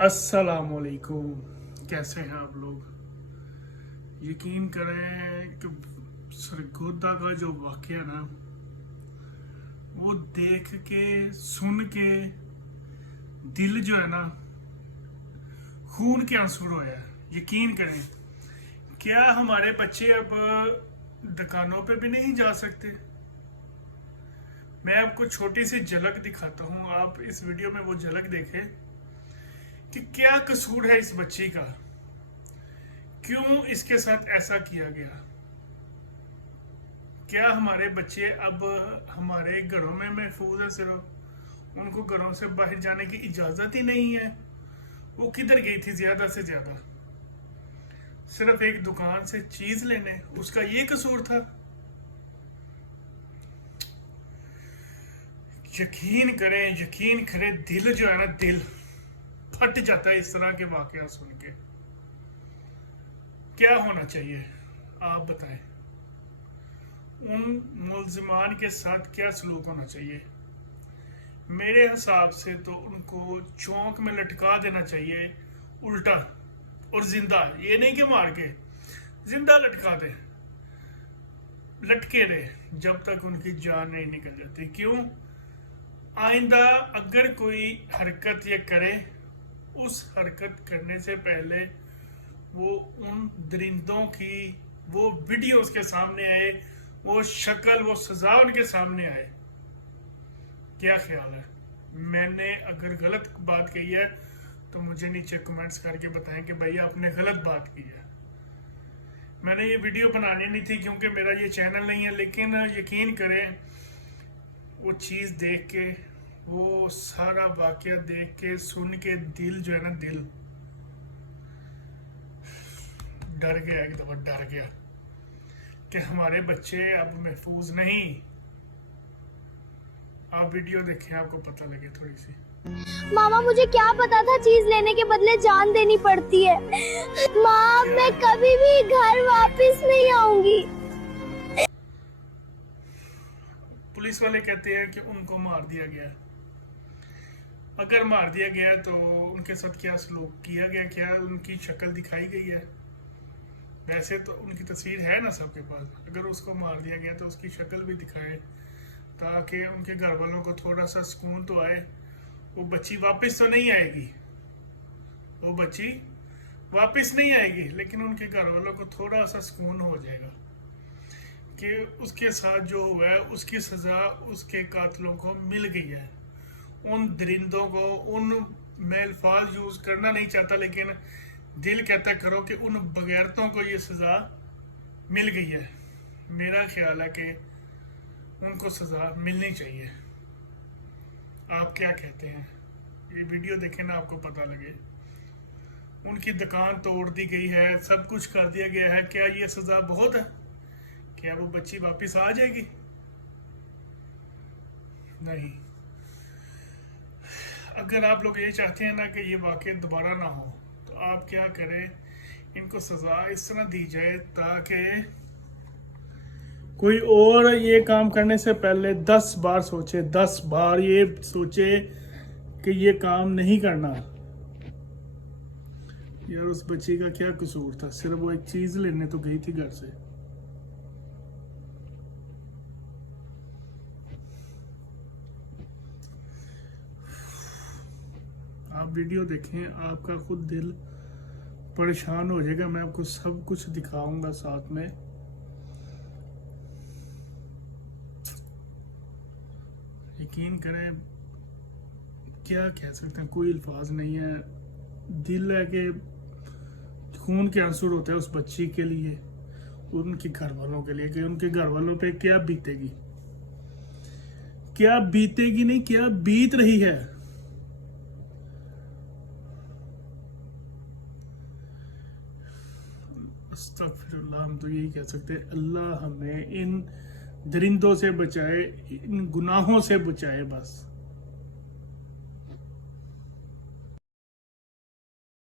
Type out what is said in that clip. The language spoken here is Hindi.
अस्सलामुअलैकुम। कैसे हैं आप लोग? यकीन करें कि सरगोदा का जो वाक़या ना, वो देख के सुन के दिल जो है ना, खून के आंसू रोया। यकीन करें, क्या हमारे बच्चे अब दुकानों पे भी नहीं जा सकते? मैं आपको छोटी सी झलक दिखाता हूँ, आप इस वीडियो में वो झलक देखें कि क्या कसूर है इस बच्ची का, क्यों इसके साथ ऐसा किया गया। क्या हमारे बच्चे अब हमारे घरों में महफूज है? सिर्फ उनको घरों से बाहर जाने की इजाजत ही नहीं है। वो किधर गई थी ज्यादा से ज्यादा? सिर्फ एक दुकान से चीज लेने, उसका ये कसूर था? यकीन करें, दिल जो है ना, दिल फट जाता है इस तरह के वाकया सुन के। क्या होना चाहिए आप बताएं? उन मुल्जिमान के साथ क्या सलूक होना चाहिए? मेरे हिसाब से तो उनको चौक में लटका देना चाहिए, उल्टा और जिंदा। ये नहीं कि मार के, जिंदा लटका दे, लटके रहे जब तक उनकी जान नहीं निकल जाती। क्यों? आइंदा अगर कोई हरकत ये करे, उस हरकत करने से पहले वो उन दरिंदों की वो वीडियो उसके सामने आए, वो शक्ल, वो सजा उनके सामने आए। क्या ख्याल है? मैंने अगर गलत बात कही है तो मुझे नीचे कमेंट्स करके बताएं कि भाई आपने गलत बात की है। मैंने ये वीडियो बनानी नहीं थी क्योंकि मेरा ये चैनल नहीं है, लेकिन यकीन करें, वो चीज़ देख के, वो सारा वाकया देख के सुन के दिल जो है ना, दिल डर गया, एक दफा डर गया कि हमारे बच्चे अब महफूज नहीं। आप वीडियो देखें, आपको पता लगे थोड़ी सी। मामा, मुझे क्या पता था चीज लेने के बदले जान देनी पड़ती है। माँ, मैं कभी भी घर वापस नहीं आऊंगी। पुलिस वाले कहते हैं कि उनको मार दिया गया। अगर मार दिया गया तो उनके साथ क्या सलूक किया गया, क्या उनकी शक्ल दिखाई गई है? वैसे तो उनकी तस्वीर है ना सबके पास। अगर उसको मार दिया गया तो उसकी शक्ल भी दिखाए, ताकि उनके घर वालों को थोड़ा सा सुकून तो आए। वो बच्ची वापस तो नहीं आएगी, वो बच्ची वापस नहीं आएगी, लेकिन उनके घर वालों को थोड़ा सा सुकून हो जाएगा कि उसके साथ जो हुआ है उसकी सजा उसके कातलों को मिल गई है। उन दरिंदों को, मैं अल्फाज यूज करना नहीं चाहता, लेकिन दिल कहता करो कि उन बगैरतों को ये सजा मिल गई है। मेरा ख्याल है कि उनको सजा मिलनी चाहिए। आप क्या कहते हैं? ये वीडियो देखें ना, आपको पता लगे। उनकी दुकान तोड़ दी गई है, सब कुछ कर दिया गया है। क्या ये सजा बहुत है? क्या वो बच्ची वापस आ जाएगी? नहीं। अगर आप लोग ये चाहते हैं ना कि ये वाकया दोबारा ना हो, तो आप क्या करें, इनको सजा इस तरह दी जाए ताकि कोई और ये काम करने से पहले 10 बार सोचे, 10 बार ये सोचे कि ये काम नहीं करना। यार, उस बच्ची का क्या कसूर था? सिर्फ वो एक चीज लेने तो गई थी घर से। आप वीडियो देखें, आपका खुद दिल परेशान हो जाएगा। मैं आपको सब कुछ दिखाऊंगा साथ में। यकीन करें, क्या कह सकते हैं, कोई अल्फाज नहीं है। दिल है कि खून के आंसू होते हैं उस बच्ची के लिए, उनके घर वालों के लिए, कि उनके घर वालों पे क्या बीतेगी, क्या बीतेगी नहीं, क्या बीत रही है। अस्तगफिरुल्लाह, हम तो यही कह सकते हैं, अल्लाह हमें इन दरिंदों से बचाए, इन गुनाहों से बचाए बस।